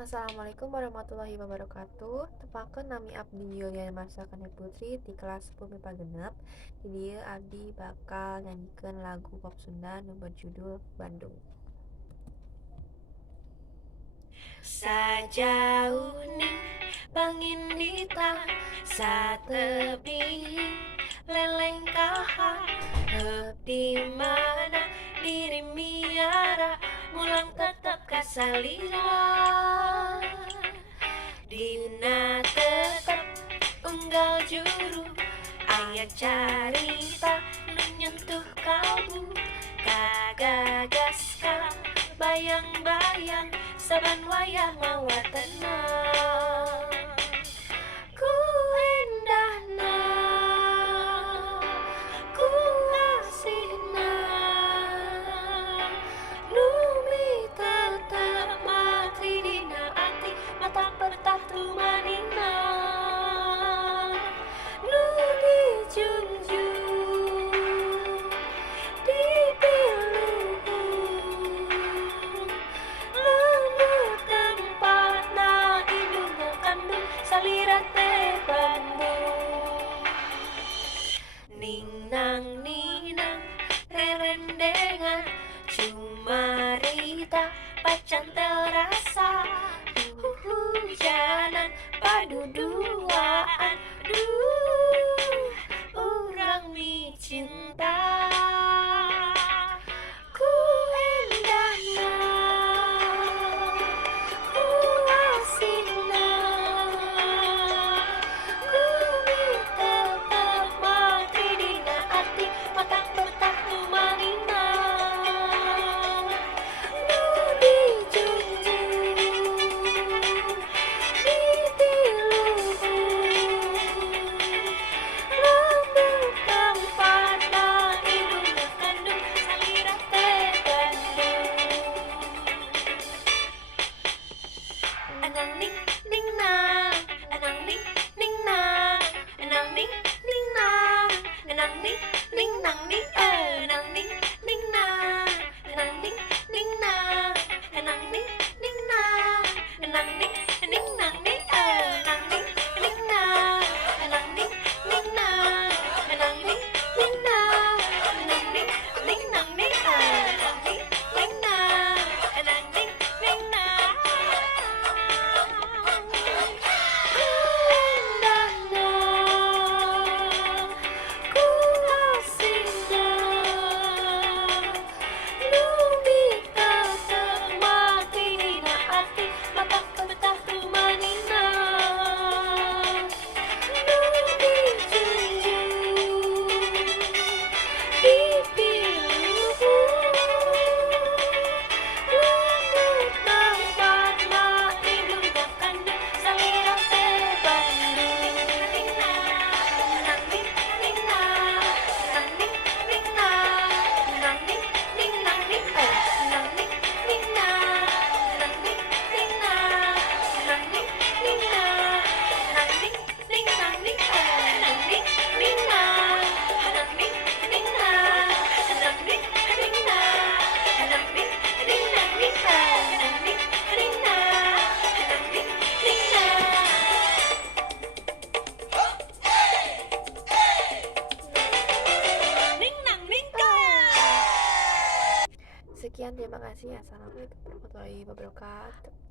Assalamualaikum warahmatullahi wabarakatuh. Tepakeun nami abdi Yuliana Marsakane Putri di kelas 10 MIPA genep. Di dieu abdi bakal nyanyikeun lagu pop Sunda nu berjudul Bandung. Sajauh ning pangindita satebing leleng kahar heup di mana diri miara mulang tetep kasalila dina tetep unggal juru aya carita nu nyentuh kalbu kagagas ka bayang-bayang saban wayah mawa tenang ku endahna ku asihna nu tetep mati dina ati mata pertah tumanina nu dijunjung dipiluhur lembut tempatna indung kandung salira teh Bandung ning nang ninang rerendengan cumarita pacantel rasa hujanan paduduaan duh urang mi cinta ku endahna ku asihna ku tetep mati dina ati matang bertah tumanina nu dijunjung ditiluhur lembut tempatna indung kandung salira teh Bandung anang ning ning nang anang ning ning nang anang ning ning nang anang ning ning nang ning anang ning ning nang anang ning ning nang anang ning ning nang anang ning ning nang ning anang ning ning nang anang ning ning nang anang ning ning nang anang ning ning nang ning anang ning ning nang anang ning ning nang endahna ku asihna nu tetep mati dina ati mata betah tumanina nu dijunjung dipiluhur lembut tempatna indung kandung salira teh Bandung ning nang ning ning nang nang ning ning nang nang ning ning nang ning nang ning ning nang nang ning ning nang nang ning ning nang nang ning ning nang ning nang ning ning nang nang ning ning nang nang ning ning nang nang ning ning nang ning nang ning ning nang nang ning ning nang ning nang ning Sekian, terima kasih. Assalamualaikum warahmatullahi wabarakatuh.